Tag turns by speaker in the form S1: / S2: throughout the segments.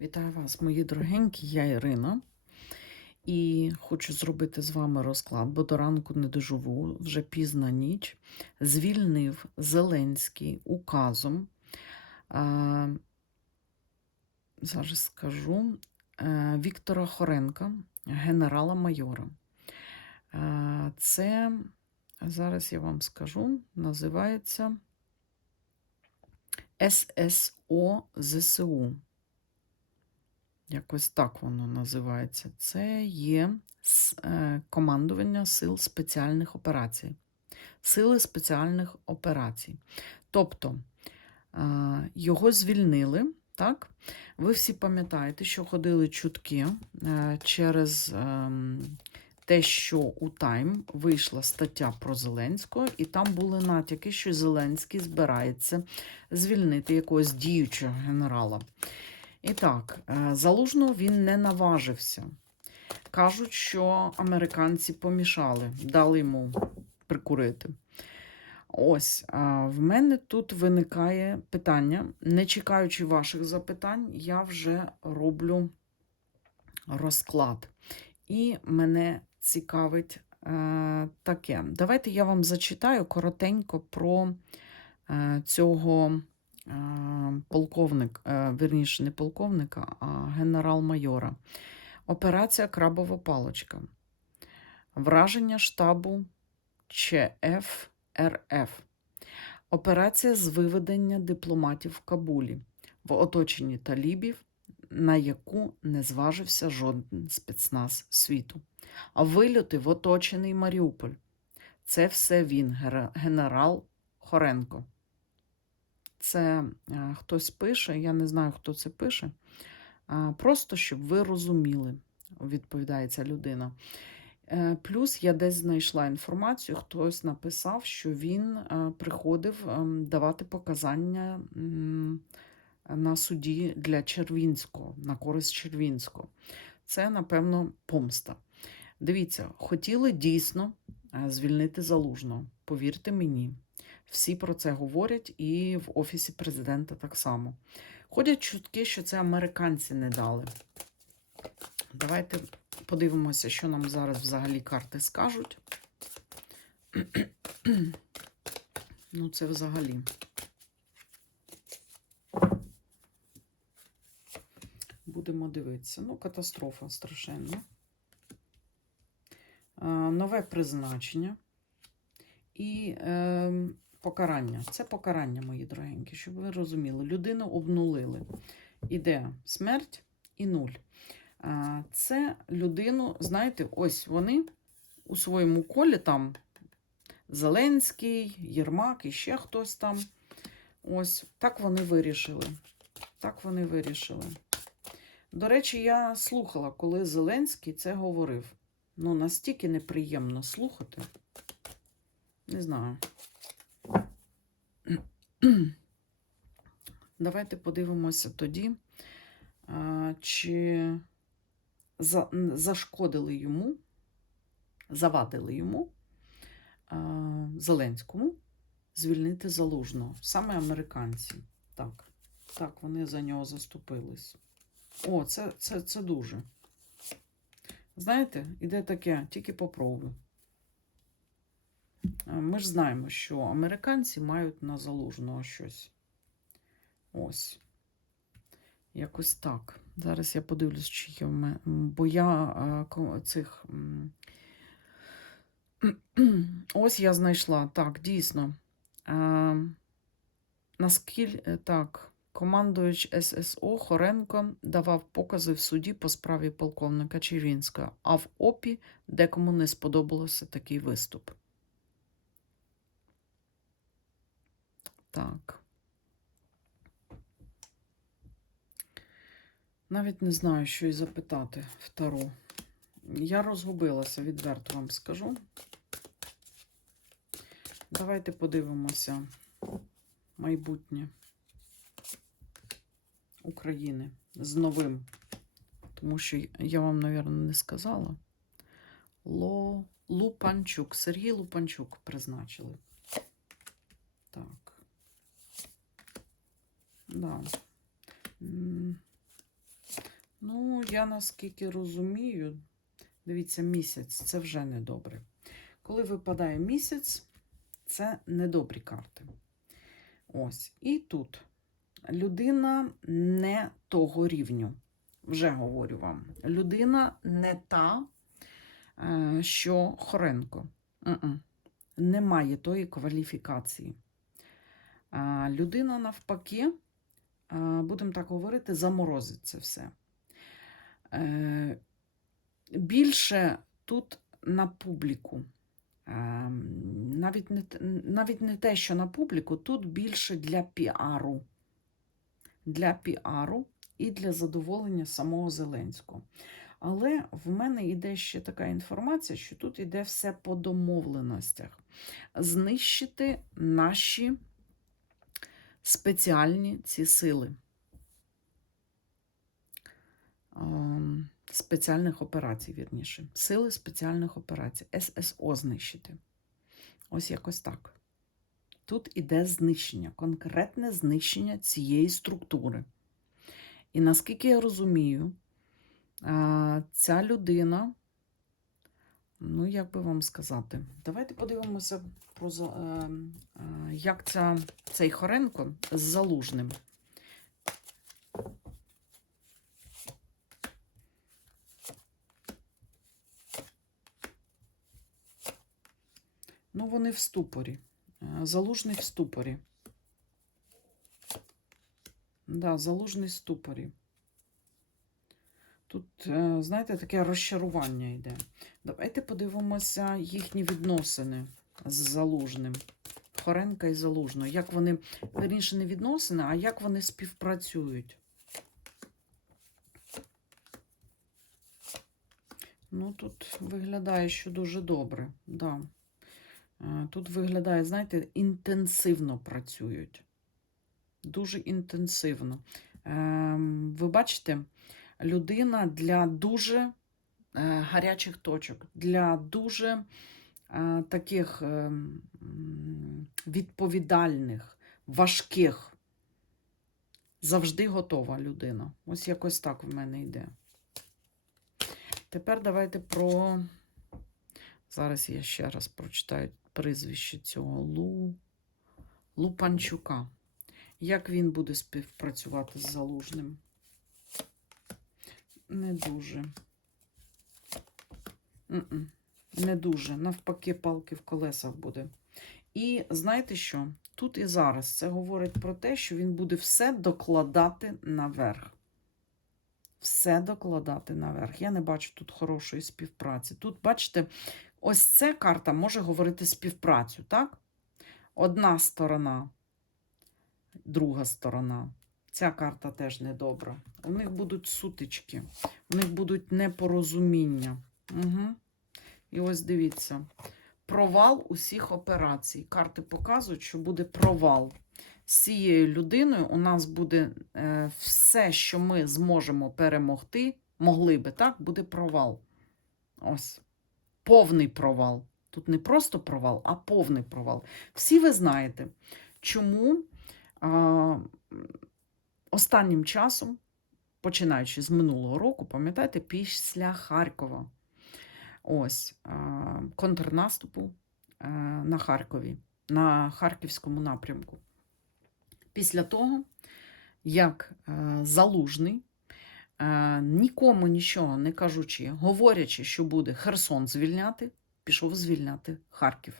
S1: Вітаю вас, мої дорогенькі, я Ірина. І хочу зробити з вами розклад, бо до ранку не доживу, вже пізна ніч. Звільнив Зеленський указом. А, зараз скажу е, Віктора Хоренка, генерала-майора. Е, Це, зараз я вам скажу, називається ССО ЗСУ. Якось так воно називається. Це є е, командування Сил спеціальних операцій. Сили спеціальних операцій. Тобто е, його звільнили, так? Ви всі пам'ятаєте, що ходили чутки е, через ем, те, що у Тайм вийшла стаття про Зеленського, і там були натяки, що Зеленський збирається звільнити якогось діючого генерала. І так, е, залужного він не наважився. Кажуть, що американці помішали, дали йому прикурити. Ось, в мене тут виникає питання. Не чекаючи ваших запитань, я вже роблю розклад. І мене цікавить е, таке. Давайте я вам зачитаю коротенько про е, цього е, полковник, е, вірніше, не полковника, а генерал-майора. Операція Крабова палочка. Враження штабу ЧФ РФ. Операція з виведення дипломатів в Кабулі в оточенні талібів, на яку не зважився жоден спецназ світу. А вильоти в оточений Маріуполь. Це все він, генерал Хоренко. Це е, хтось пише, я не знаю, хто це пише. Просто щоб ви розуміли, відповідає ця людина. Е, Плюс я десь знайшла інформацію, хтось написав, що він е, приходив ем, давати показання на суді для Червінського, на користь Червінського. Це, напевно, помста. Дивіться, хотіли дійсно звільнити залужного. Повірте мені, всі про це говорять, і в Офісі президента так само. Ходять чутки, що це американці не дали. Давайте подивимося, що нам зараз взагалі карти скажуть. Ну, це взагалі. Будемо дивитися. Ну, катастрофа страшенна. Нове призначення і е, покарання. Це покарання, мої дорогенькі, щоб ви розуміли. Людину обнулили. Іде смерть і нуль. Це людину, знаєте, ось вони у своєму колі там Зеленський, Єрмак і ще хтось там. Ось так вони вирішили. Так вони вирішили. До речі, я слухала, коли Зеленський це говорив. Ну, настільки неприємно слухати. Не знаю. Давайте подивимося тоді, чи зашкодили йому, завадили йому Зеленському звільнити залужного. Саме американці. Так, так, вони за нього заступились. О, це, це, це дуже. Знаєте, іде таке, тільки попробуй. А, Ми ж знаємо, що американці мають на залужного щось. Ось. Якось так. Зараз я подивлюсь, чи є в мене. Бо я е, цих. Ось я знайшла. Так, дійсно. Е, Наскільки так, командуючий ССО Хоренко давав покази в суді по справі полковника Червінського, а в ОПІ декому не сподобався такий виступ. Так. Навіть не знаю, що і запитати в Таро. Я розгубилася, відверто вам скажу. Давайте подивимося майбутнє України з новим. Тому що я вам, мабуть, не сказала. Ло... Лупанчук. Сергій Лупанчук призначили. Так. Да. М, я наскільки розумію, дивіться, місяць це вже недобре. Коли випадає місяць, це недобрі карти. Ось. І тут людина не того рівню. Вже говорю вам. Людина не та, е, що Хоренко. Немає тої кваліфікації. Людина, навпаки, будемо так говорити, заморозить це все. Е, Більше тут на публіку. Е, Навіть не, навіть не те, що на публіку, тут більше для піару. Для піару і для задоволення самого Зеленського. Але в мене йде ще така інформація, що тут йде все по домовленостях. Знищити наші спеціальні ці сили. Ем, Спеціальних операцій, вірніше. Сили спеціальних операцій. ССО знищити. Ось якось так. Тут іде знищення, конкретне знищення цієї структури. І наскільки я розумію, ця людина, ну, як би вам сказати, давайте подивимося, про, е, е, як ця, цей Хоренко з залужним. Ну, вони в ступорі. Е, Залужний в ступорі. Да, залужний в ступорі. Тут, е, знаєте, таке розчарування йде. Давайте подивимося їхні відносини з залужним. Хоренка і залужно. Як вони, верніше, не відносини, а як вони співпрацюють. Ну, тут виглядає, що дуже добре. Да. Е, Тут виглядає, знаєте, інтенсивно працюють. Дуже інтенсивно. Ем, Ви бачите, людина для дуже е, гарячих точок, для дуже е, таких е, відповідальних, важких. Завжди готова людина. Ось якось так в мене йде. Тепер давайте про. Зараз я ще раз прочитаю прізвище цього Лу... Лупанчука. Як він буде співпрацювати з залужним? Не дуже. Не дуже. Навпаки, палки в колесах буде. І знаєте що? Тут і зараз це говорить про те, що він буде все докладати наверх. Все докладати наверх. Я не бачу тут хорошої співпраці. Тут, бачите, ось ця карта може говорити співпрацю, так? Одна сторона, друга сторона. Ця карта теж недобра. У них будуть сутички, у них будуть непорозуміння. Угу. І ось дивіться: провал усіх операцій. Карти показують, що буде провал. З цією людиною у нас буде е, все, що ми зможемо перемогти, могли би, так, буде провал. Ось. Повний провал. Тут не просто провал, а повний провал. Всі ви знаєте, чому а, останнім часом, починаючи з минулого року, пам'ятаєте, після Харкова, ось контрнаступу на Харкові, на Харківському напрямку. Після того, як е, залужний, е, нікому нічого не кажучи, говорячи, що буде Херсон звільняти, пішов звільняти Харків.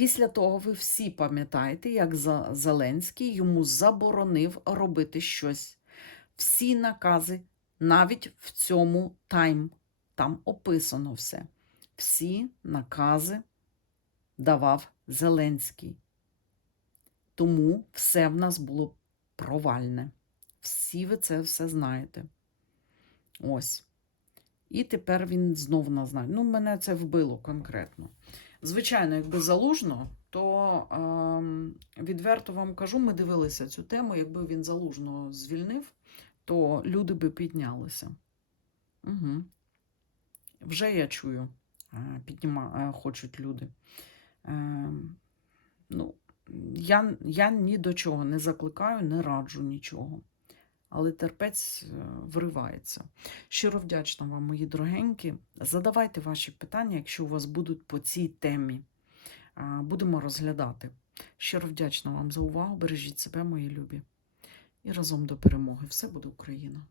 S1: Після того ви всі пам'ятаєте, як Зеленський йому заборонив робити щось. Всі накази, навіть в цьому тайм, там описано все. Всі накази давав Зеленський. Тому все в нас було провальне. Всі ви це все знаєте. Ось. І тепер він знов нас знає. Ну, мене це вбило конкретно. Звичайно, якби залужно, то ем, відверто вам кажу, ми дивилися цю тему. Якби він залужно звільнив, то люди би піднялися. Угу. Вже я чую, е, підніма, е, хочуть люди. Ем, ну, я, я ні до чого не закликаю, не раджу нічого. Але терпець вривається. Щиро вдячна вам, мої дорогенькі. Задавайте ваші питання, якщо у вас будуть по цій темі. Будемо розглядати. Щиро вдячна вам за увагу. Бережіть себе, мої любі. І разом до перемоги. Все буде Україна!